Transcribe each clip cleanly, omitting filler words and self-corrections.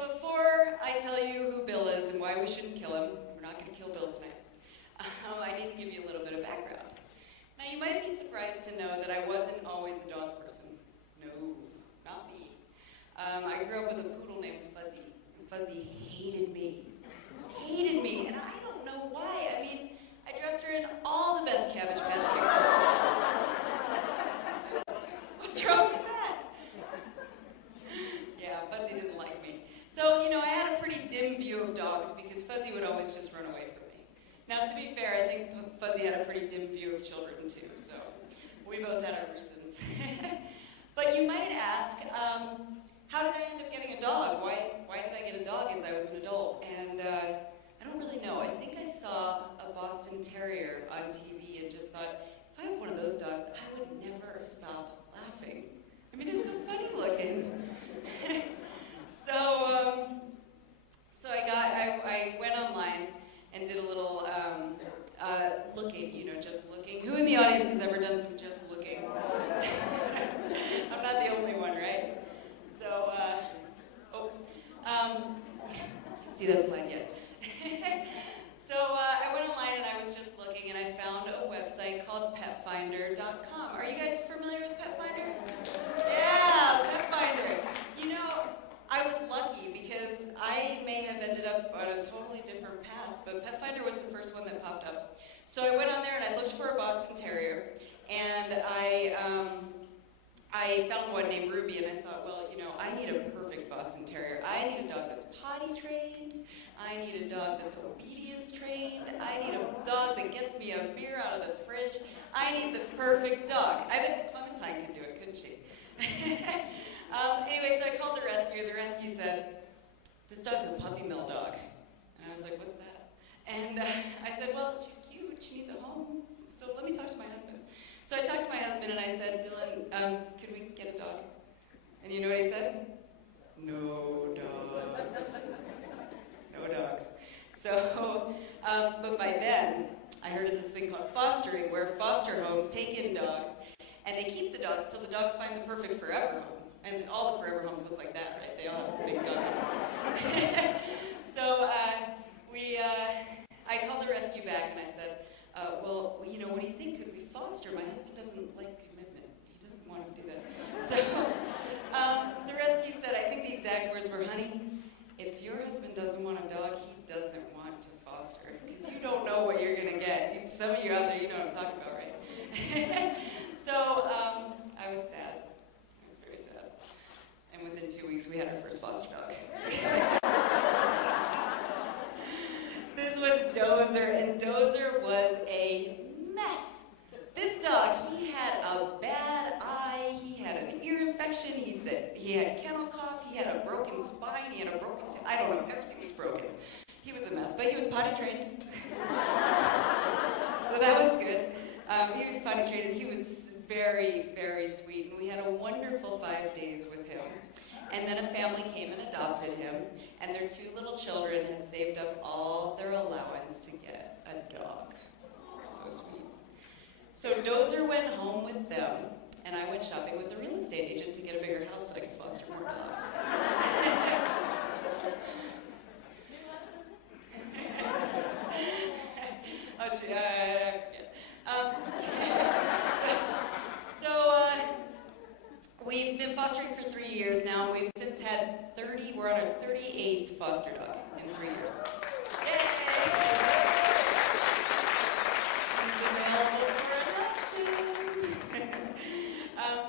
before I tell you who Bill is and why we shouldn't kill him, we're not going to kill Bill tonight, I need to give you a little bit of background. Now, you might be surprised to know that I wasn't always a dog person. No, not me. I grew up with a poodle named Fuzzy, and Fuzzy hated me. Hated me, and I don't know why. I mean, I dressed her in all the best Cabbage Patch Kid clothes. What's wrong with that? Yeah, Fuzzy didn't like me. So, you know, I had a pretty dim view of dogs because Fuzzy would always just run away from me. Now, to be fair, I think Fuzzy had a pretty dim view of children, too, so we both had our reasons. But you might ask, how did I end up getting a dog? Why did I get a dog as I was an adult? And I don't really know. I think I saw a Boston Terrier on TV and just thought, if I have one of those dogs, I would never stop laughing. I mean, they're so funny looking. So I went online and did a little looking, you know, just looking. Who in the audience has ever done some just looking? I'm not the only one, right? So, can't see that slide yet. So I went online and I was just looking and I found a website called petfinder.com. Are you guys familiar with Petfinder? Yeah, Petfinder. You know, I was lucky because I may have ended up on a totally different path, but Petfinder was the first one that popped up. So I went on there and I looked for a Boston Terrier, and I found one named Ruby, and I thought, well, you know, I need a perfect Boston Terrier. I need a dog that's potty trained. I need a dog that's obedience trained. I need a dog that gets me a beer out of the fridge. I need the perfect dog. I bet Clementine could do it, couldn't she? Anyway, so I called the rescue. The rescue said, this dog's a puppy mill dog. And I was like, what's that? And I said, well, she's cute. She needs a home. So let me talk to my husband. So I talked to my husband and I said, Dylan, could we get a dog? And you know what he said? No dogs. No dogs. So, but by then, I heard of this thing called fostering, where foster homes take in dogs and they keep the dogs till the dogs find the perfect forever home. And all the forever homes look like that, right? They all have big dogs. So I called the rescue back and I said, well, you know, what do you think? Could we foster? My husband doesn't like commitment. He doesn't want to do that. So the rescue said, I think the exact words were, honey, if your husband doesn't want a dog, he doesn't want to foster. Because you don't know what you're going to get. Some of you out there, you know what I'm talking about, right? So I was sad. I was very sad. And within 2 weeks, we had our first foster dog. This was Dozer, and Dozer was a mess. This dog, he had a bad eye, he had an ear infection, he said he had kennel cough, he had a broken spine, he had a broken I don't know, everything was broken. He was a mess, but he was potty trained. So that was good. He was potty trained, and he was very, very sweet, and we had a wonderful 5 days with him. And then a family came and adopted him, and their 2 little children had saved up all their allowance to get a dog. So sweet. So Dozer went home with them, and I went shopping with the real estate agent to get a bigger house so I could foster more dogs. We've been fostering for 3 years now. We've since had 30, we're on our 38th foster dog in 3 years. Yay! She's available for adoption.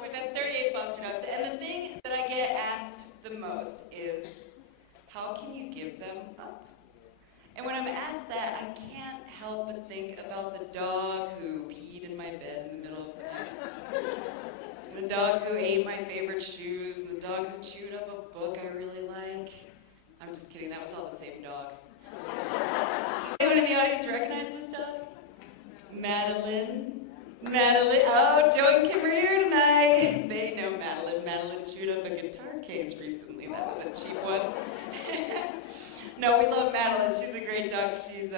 We've had 38 foster dogs, and the thing that I get asked the most is, how can you give them up? And when I'm asked that, I can't help but think about the dog who peed in my bed in the middle of the night. The dog who ate my favorite shoes, and the dog who chewed up a book I really like. I'm just kidding, that was all the same dog. Does anyone in the audience recognize this dog? Madeline. Madeline, oh, Joe and Kim are here tonight. They know Madeline. Madeline chewed up a guitar case recently. That was a cheap one. No, we love Madeline. She's a great dog. She's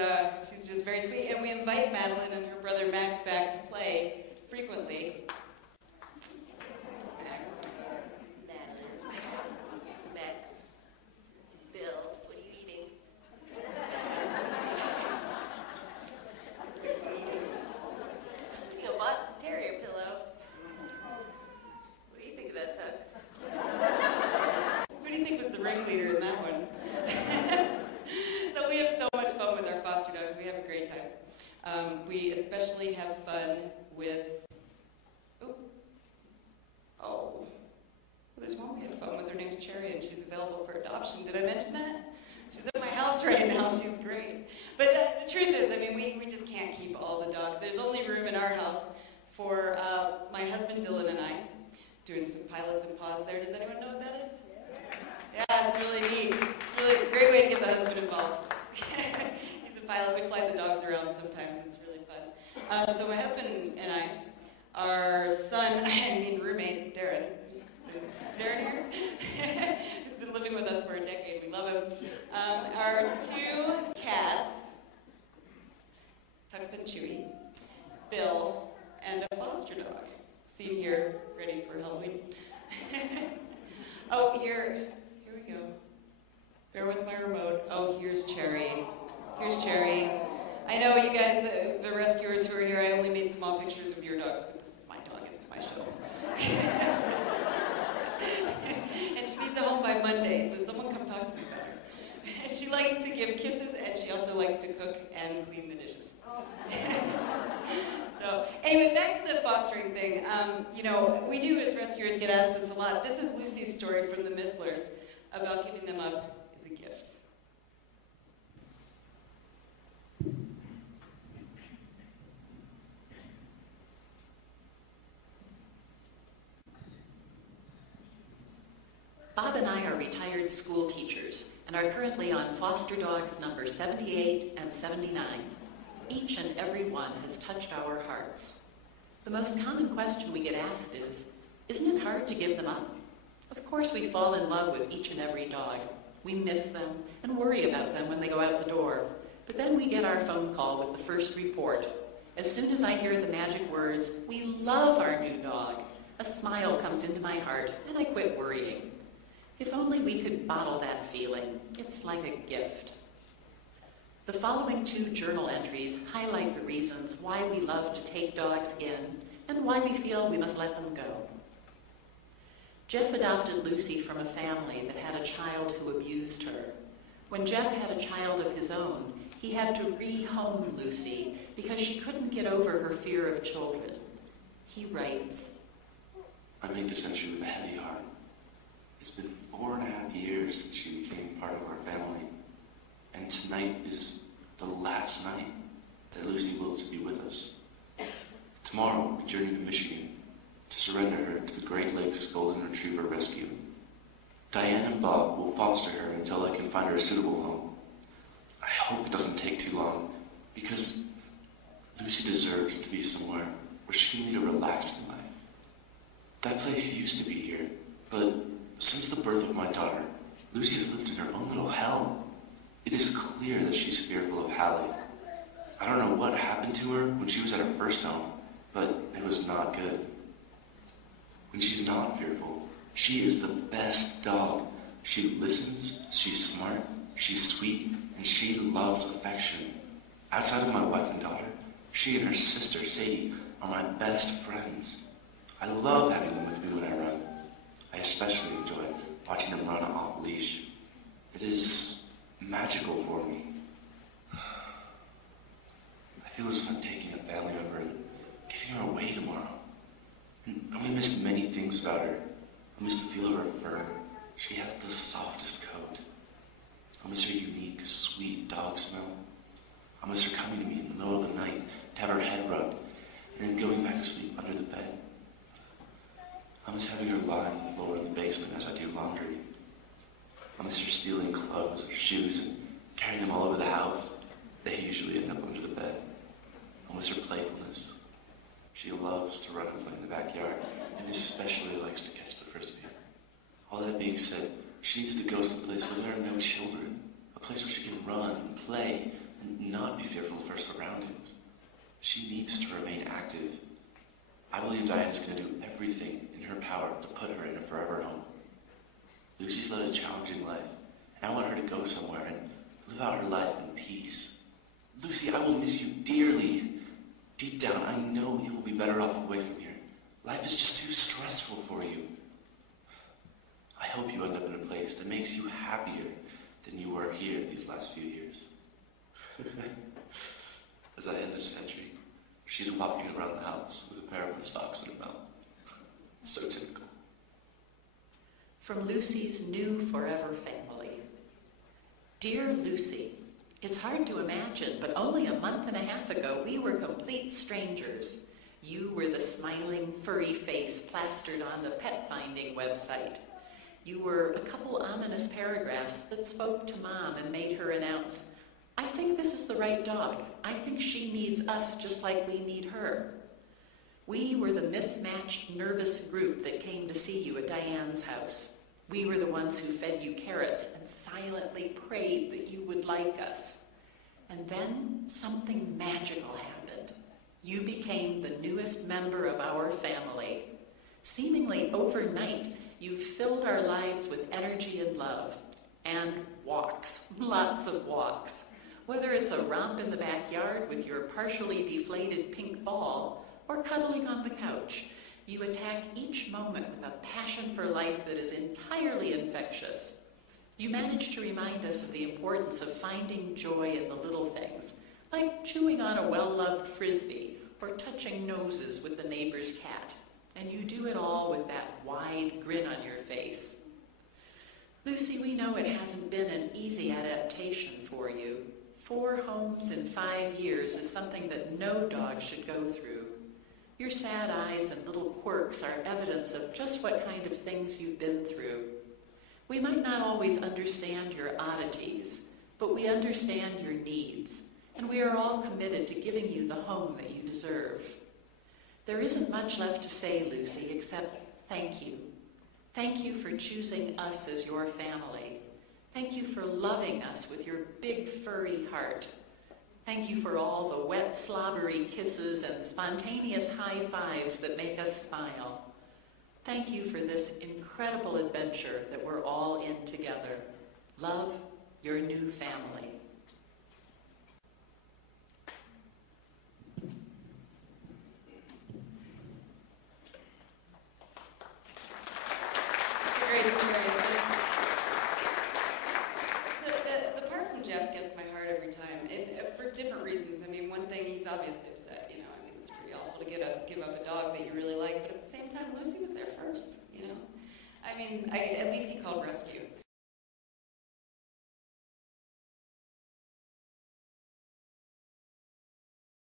just very sweet. And we invite Madeline and her brother Max back to play frequently. ringleader in that one. So we have so much fun with our foster dogs. We have a great time. We especially have fun with, there's one we have fun with. Her name's Cherry, and she's available for adoption. Did I mention that? She's at my house right now. She's great. But the truth is, I mean, we just can't keep all the dogs. There's only room in our house for my husband Dylan and I, doing some pilots and paws there. Does anyone know what that is? Yeah, it's really neat. It's really a great way to get the husband involved. He's a pilot. We fly the dogs around sometimes. It's really fun. So my husband and I, our son, roommate, Darren, Darren here, who's been living with us for a decade. We love him. Our two cats, Tux and Chewy, Bill, and a foster dog. Seen here, ready for Halloween. Oh, here we go. Bear with my remote. Oh, here's Cherry. Here's Cherry. I know you guys, the rescuers who are here, I only made small pictures of your dogs, but this is my dog and it's my show. And she needs a home by Monday, so someone come talk to me about her. She likes to give kisses, and she also likes to cook and clean the dishes. So, anyway, back to the fostering thing. We do as rescuers get asked this a lot. This is Lucy's story from the Misslers about giving them up as a gift. Bob and I are retired school teachers and are currently on foster dogs number 78 and 79. Each and every one has touched our hearts. The most common question we get asked is, isn't it hard to give them up? Of course we fall in love with each and every dog. We miss them and worry about them when they go out the door. But then we get our phone call with the first report. As soon as I hear the magic words, "We love our new dog," a smile comes into my heart and I quit worrying. If only we could bottle that feeling. It's like a gift. The following 2 journal entries highlight the reasons why we love to take dogs in and why we feel we must let them go. Jeff adopted Lucy from a family that had a child who abused her. When Jeff had a child of his own, he had to rehome Lucy because she couldn't get over her fear of children. He writes, I made this entry with a heavy heart. It's been 4.5 years since she became part of our family, and tonight is the last night that Lucy will be with us. Tomorrow, we journey to Michigan to surrender her to the Great Lakes Golden Retriever Rescue. Diane and Bob will foster her until they can find her a suitable home. I hope it doesn't take too long, because Lucy deserves to be somewhere where she can lead a relaxing life. That place used to be here, but since the birth of my daughter, Lucy has lived in her own little hell. It is clear that she's fearful of Hallie. I don't know what happened to her when she was at her first home, but it was not good. When she's not fearful, she is the best dog. She listens, she's smart, she's sweet, and she loves affection. Outside of my wife and daughter, she and her sister, Sadie, are my best friends. I love having them with me when I run. I especially enjoy watching them run off leash. It is magical for me. I feel as if I'm taking a family member and giving her away tomorrow. And I miss many things about her. I miss to feel her fur. She has the softest coat. I miss her unique, sweet dog smell. I miss her coming to me in the middle of the night to have her head rubbed and then going back to sleep under the bed. I miss having her lie on the floor in the basement as I do laundry. I miss her stealing clothes or shoes and carrying them all over the house. They usually end up under the bed. I miss her playfulness. She loves to run and play in the backyard, and especially likes to catch the frisbee. All that being said, she needs to go to a place where there are no children, a place where she can run, play, and not be fearful of her surroundings. She needs to remain active. I believe Diane is going to do everything in her power to put her in a forever home. Lucy's led a challenging life, and I want her to go somewhere and live out her life in peace. Lucy, I will miss you dearly. Deep down, I know you will be better off away from here. Life is just too stressful for you. I hope you end up in a place that makes you happier than you were here these last few years. As I end this entry, she's walking around the house with a pair of socks in her mouth. So typical. From Lucy's new forever family. Dear Lucy, it's hard to imagine, but only a month and a half ago, we were complete strangers. You were the smiling, furry face plastered on the pet finding website. You were a couple ominous paragraphs that spoke to Mom and made her announce, I think this is the right dog. I think she needs us just like we need her. We were the mismatched, nervous group that came to see you at Diane's house. We were the ones who fed you carrots and silently prayed that you would like us. And then something magical happened. You became the newest member of our family. Seemingly overnight, you filled our lives with energy and love. And walks, lots of walks. Whether it's a romp in the backyard with your partially deflated pink ball or cuddling on the couch, you attack each moment with a passion for life that is entirely infectious. You manage to remind us of the importance of finding joy in the little things, like chewing on a well-loved frisbee or touching noses with the neighbor's cat. And you do it all with that wide grin on your face. Lucy, we know it hasn't been an easy adaptation for you. 4 homes in 5 years is something that no dog should go through. Your sad eyes and little quirks are evidence of just what kind of things you've been through. We might not always understand your oddities, but we understand your needs, and we are all committed to giving you the home that you deserve. There isn't much left to say, Lucy, except thank you. Thank you for choosing us as your family. Thank you for loving us with your big furry heart. Thank you for all the wet, slobbery kisses and spontaneous high fives that make us smile. Thank you for this incredible adventure that we're all in together. Love, your new family. Great story. So the part from Jeff gets my heart every time, and for different reasons. I mean, one thing, he's obviously upset, you know. I mean, it's pretty awful to give up a dog that you really like, but at the same time, Lucy was there first, you know. I mean, at least he called rescue.